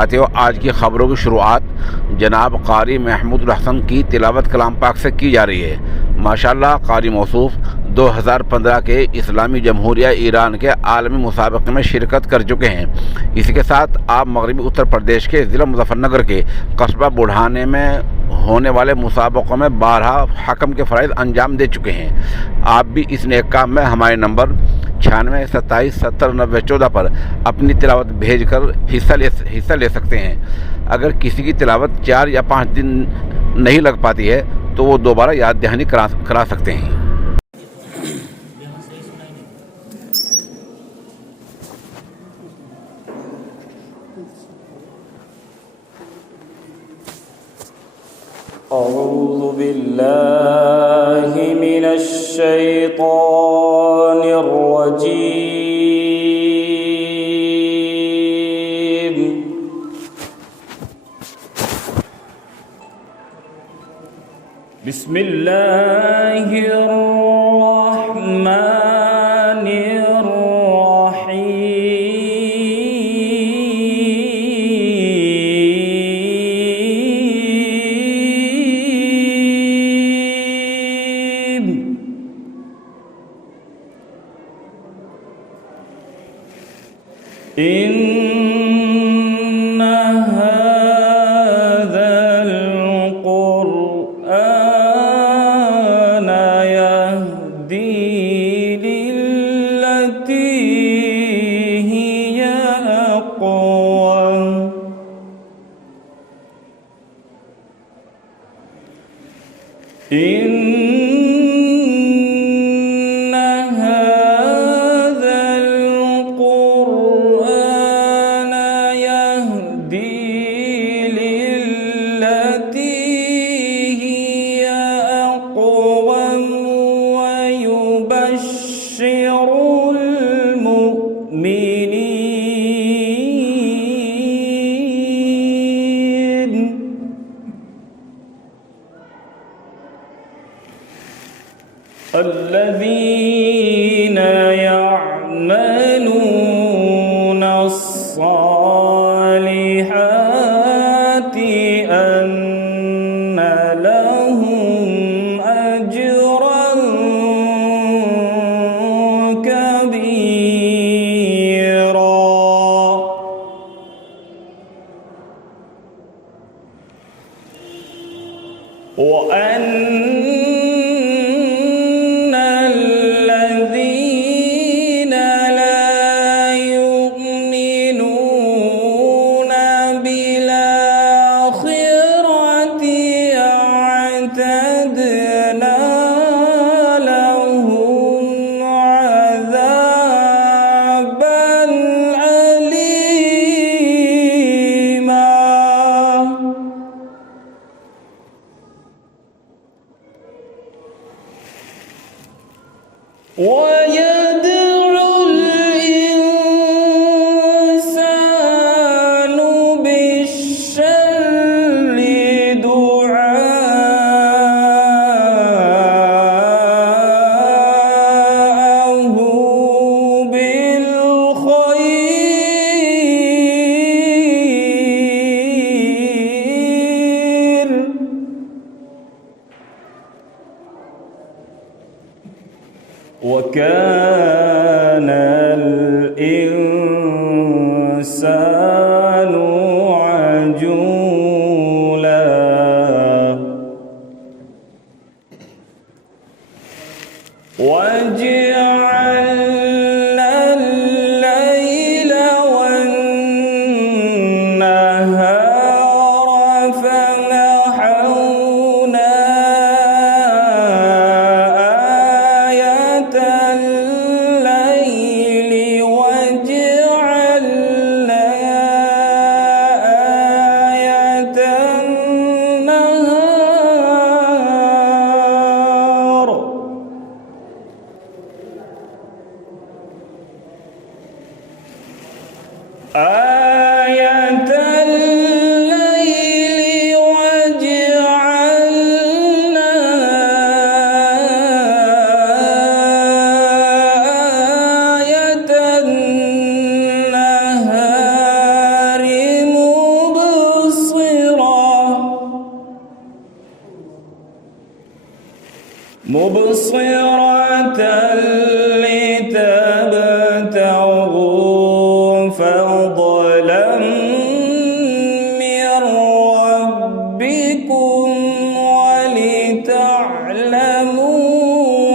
साथियों, आज की ख़बरों की शुरुआत जनाब कारी महमूद हसन की तिलावत कलाम पाक से की जा रही है। माशाअल्लाह, कारी मौसूफ 2015 के इस्लामी जमहूरिया ईरान के आलमी मुसाबक़े में शिरकत कर चुके हैं। इसी के साथ आप मगरबी उत्तर प्रदेश के ज़िला मुज़फ़्फ़रनगर के कस्बा बुढ़ाने में होने वाले मुसाबक़ों में 12 हकम के फ़राइज़ अंजाम दे चुके हैं। आप भी इस नेक काम में हमारे नंबर 96 27 70 90 14 पर अपनी तिलावत भेज कर हिस्सा ले सकते हैं। अगर किसी की तिलावत 4 या 5 दिन नहीं लग पाती है तो वो दोबारा याद दहानी करा सकते हैं। أعوذ بالله من الشيطان الرجيم. بسم الله الرحمن الرحيم. إن هذا القرآن يهدي للتي هي أقوم. إن هذا القرآن يهدي للتي هي أقوم ويبشر المؤمنين الذين يعملون الصالحات أن لهم أجرا كبيرا. وأن الذين لا يؤمنون بالآخرة أعتدنا لهم عذابا أليما. ويدعو الإنسان بالشر دعاءه بالخير. وكان الإنسان عجولا. وجعلنا الليل والنهار فمحونا آية مبصرة لتبتغوا فضلا من ربكم ولتعلموا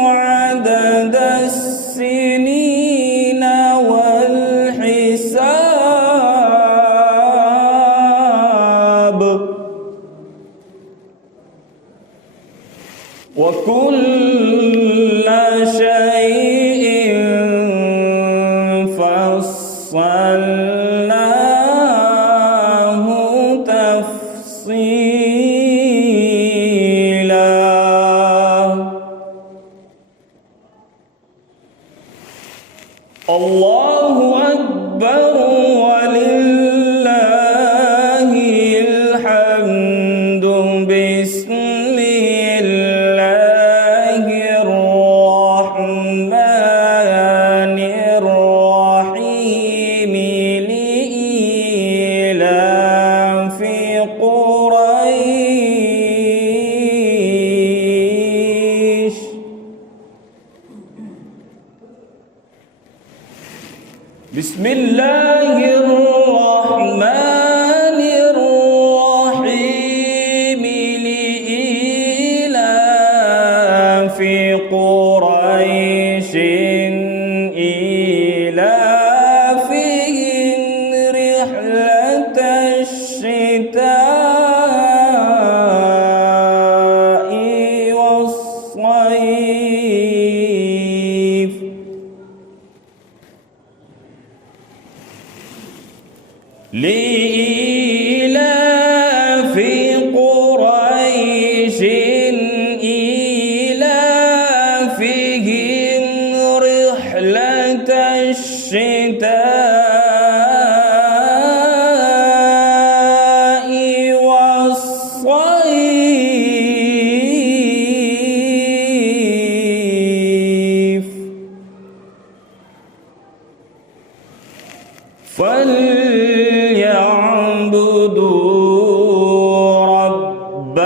عدد السنين والحساب وكل شيء فصلناه تفصيلا. الله أكبر ولله الحمد. بسم الله الرحمن الرحيم. لإيلاف قريش بسم الله الرحمن الرحيم. لإيلاف قريش إيلافهم رحلة الشتاء والصيف. لإيلاف قريش إيلافهم رحلة الشتاء والصيف. فليعبدوا رب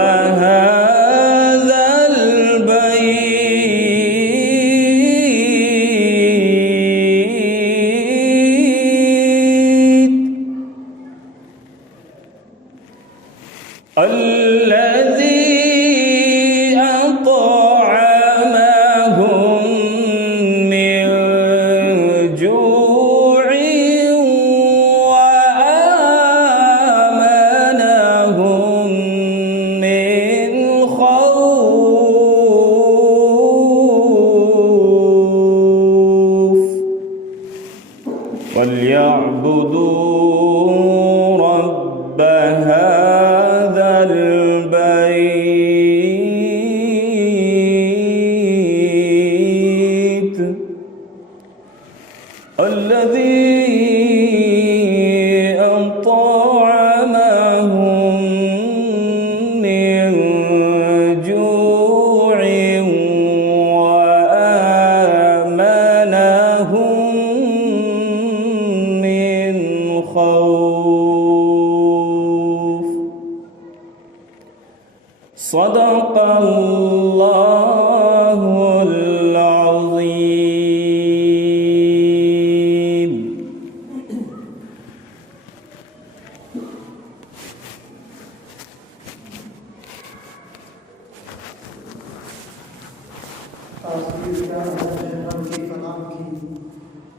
هذا البيت الذي أطعمهم من جوع وآمنهم من خوف. فليعبدوا رب هذا البيت الذي أطعمهم من جوع وآمنهم من خوف. صدق الله العظيم. तास्वीर क्या है, शैतान की फनाम की